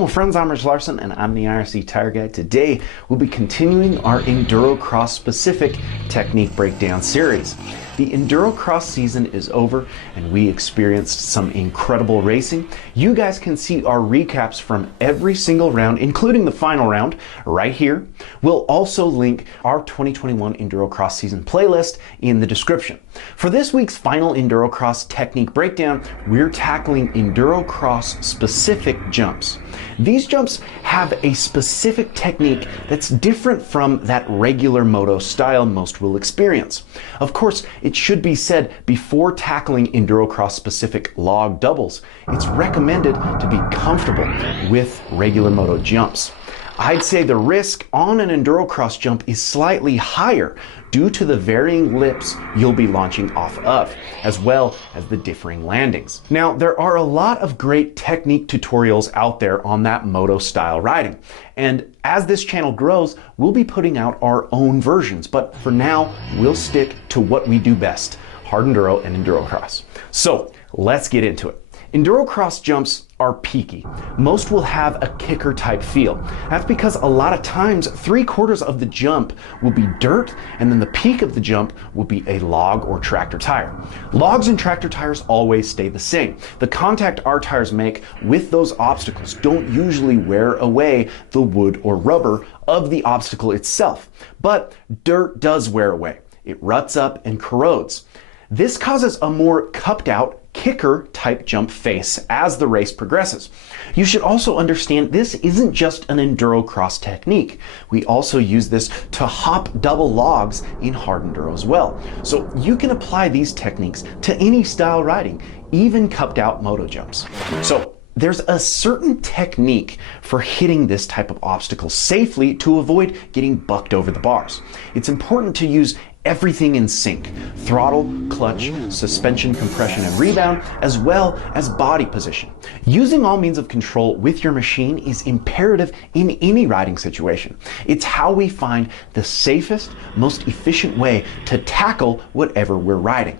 Hello my friends, I'm Rich Larson and I'm the IRC Tire Guy. Today we'll be continuing our Endurocross specific technique breakdown series. The Endurocross season is over and we experienced some incredible racing. You guys can see our recaps from every single round, including the final round, right here. We'll also link our 2021 Endurocross season playlist in the description. For this week's final Endurocross technique breakdown, we're tackling Endurocross specific jumps. These jumps have a specific technique that's different from that regular Moto style most will experience. Of course, it should be said before tackling Endurocross specific log doubles, it's recommended to be comfortable with regular Moto jumps. I'd say the risk on an Endurocross jump is slightly higher due to the varying lips you'll be launching off of, as well as the differing landings. Now, there are a lot of great technique tutorials out there on that Moto style riding. And as this channel grows, we'll be putting out our own versions. But for now, we'll stick to what we do best, hard enduro and Endurocross. So let's get into it. Endurocross jumps are peaky. Most will have a kicker type feel. That's because a lot of times 3/4 of the jump will be dirt and then the peak of the jump will be a log or tractor tire. Logs and tractor tires always stay the same. The contact our tires make with those obstacles don't usually wear away the wood or rubber of the obstacle itself, but dirt does wear away. It ruts up and corrodes. This causes a more cupped out kicker type jump face as the race progresses. You should also understand this isn't just an Endurocross technique. We also use this to hop double logs in hard enduro as well. So you can apply these techniques to any style riding, even cupped out Moto jumps. So there's a certain technique for hitting this type of obstacle safely to avoid getting bucked over the bars. It's important to use everything in sync: throttle, clutch, suspension, compression, and rebound, as well as body position. Using all means of control with your machine is imperative in any riding situation. It's how we find the safest, most efficient way to tackle whatever we're riding.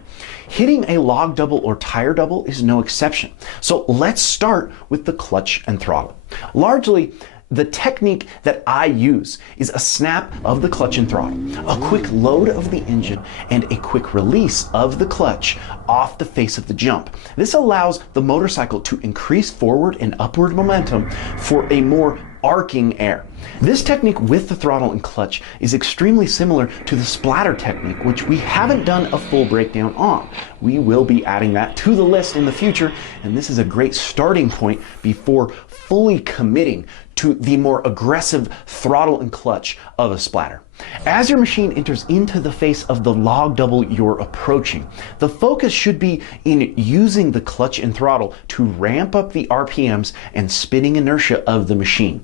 Hitting a log double or tire double is no exception. So let's start with the clutch and throttle. Largely, the technique that I use is a snap of the clutch and throttle, a quick load of the engine, and a quick release of the clutch off the face of the jump. This allows the motorcycle to increase forward and upward momentum for a more arcing air. This technique with the throttle and clutch is extremely similar to the splatter technique, which we haven't done a full breakdown on. We will be adding that to the list in the future, and this is a great starting point before fully committing to the more aggressive throttle and clutch of a splatter. As your machine enters into the face of the log double you're approaching, the focus should be in using the clutch and throttle to ramp up the RPMs and spinning inertia of the machine.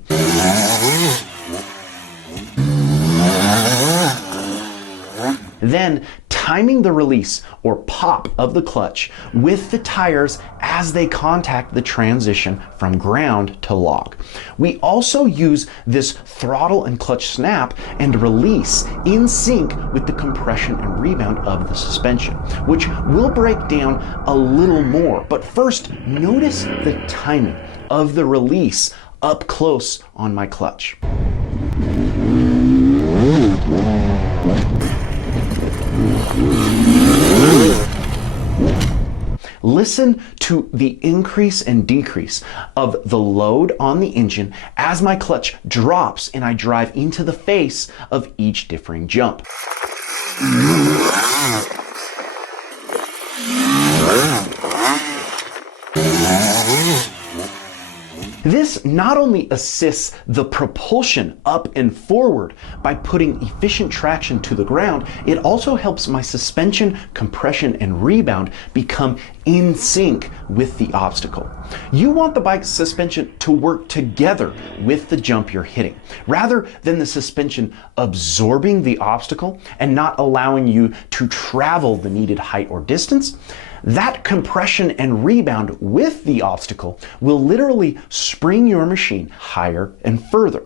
Then timing the release or pop of the clutch with the tires as they contact the transition from ground to log. We also use this throttle and clutch snap and release in sync with the compression and rebound of the suspension, which we'll break down a little more. But first, notice the timing of the release up close on my clutch. Listen to the increase and decrease of the load on the engine as my clutch drops and I drive into the face of each differing jump. This not only assists the propulsion up and forward by putting efficient traction to the ground, it also helps my suspension, compression, and rebound become in sync with the obstacle. You want the bike's suspension to work together with the jump you're hitting, rather than the suspension absorbing the obstacle and not allowing you to travel the needed height or distance. That compression and rebound with the obstacle will literally spring your machine higher and further.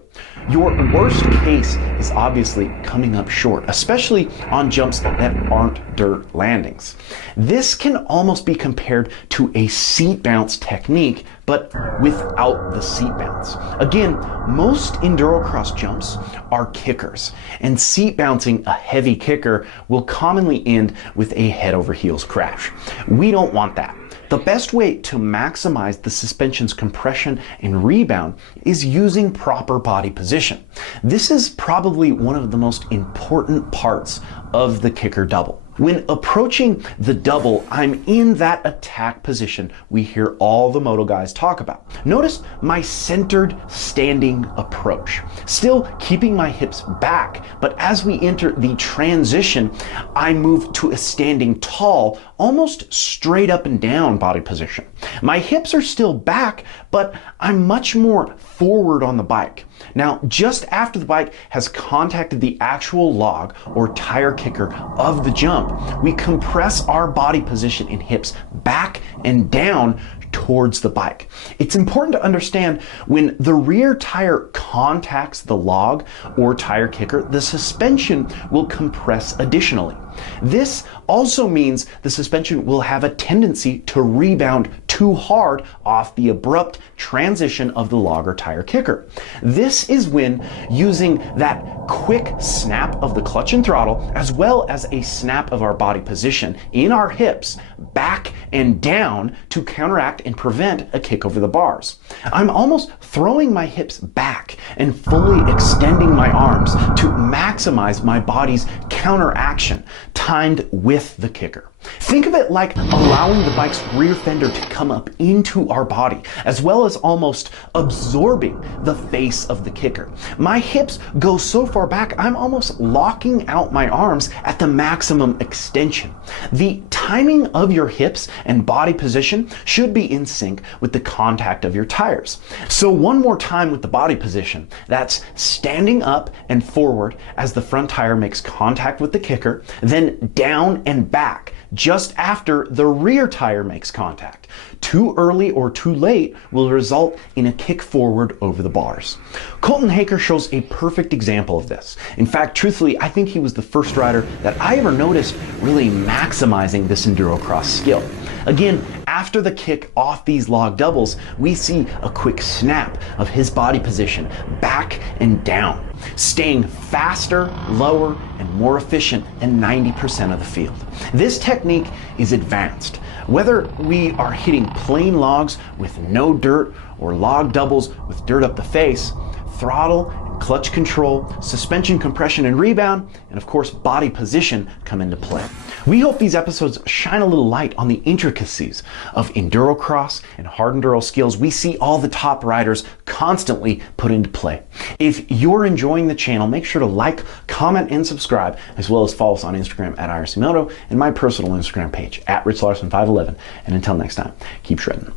Your worst case is obviously coming up short, especially on jumps that aren't dirt landings. This can almost be compared to a seat bounce technique but without the seat bounce. Again, most endurocross jumps are kickers, and seat bouncing a heavy kicker will commonly end with a head over heels crash. We don't want that. The best way to maximize the suspension's compression and rebound is using proper body position. This is probably one of the most important parts of the kicker double. When approaching the double, I'm in that attack position we hear all the Moto guys talk about. Notice my centered standing approach, still keeping my hips back, but as we enter the transition, I move to a standing tall, almost straight up and down body position. My hips are still back, but I'm much more forward on the bike. Now, just after the bike has contacted the actual log or tire kicker of the jump, we compress our body position and hips back and down towards the bike. It's important to understand when the rear tire contacts the log or tire kicker, the suspension will compress additionally. This also means the suspension will have a tendency to rebound too hard off the abrupt transition of the log or tire kicker. This is when using that quick snap of the clutch and throttle, as well as a snap of our body position in our hips, back and down to counteract and prevent a kick over the bars. I'm almost throwing my hips back and fully extending my arms to maximize my body's counteraction, timed with the kicker. Think of it like allowing the bike's rear fender to come up into our body, as well as almost absorbing the face of the kicker. My hips go so far back, I'm almost locking out my arms at the maximum extension. The timing of your hips and body position should be in sync with the contact of your tires. So one more time with the body position, that's standing up and forward as the front tire makes contact with the kicker, then down and back just after the rear tire makes contact. Too early or too late will result in a kick forward over the bars. Colton Haker shows a perfect example of this. In fact, truthfully, I think he was the first rider that I ever noticed really maximizing this endurocross skill. Again, after the kick off these log doubles, we see a quick snap of his body position back and down, staying faster, lower, and more efficient than 90% of the field. This technique is advanced. Whether we are hitting plain logs with no dirt or log doubles with dirt up the face, throttle, clutch control, suspension compression and rebound, and of course body position come into play. We hope these episodes shine a little light on the intricacies of endurocross and hard enduro skills we see all the top riders constantly put into play. If you're enjoying the channel, make sure to like, comment, and subscribe, as well as follow us on Instagram at IRC Moto and my personal Instagram page at RichLarson511. And until next time, keep shredding.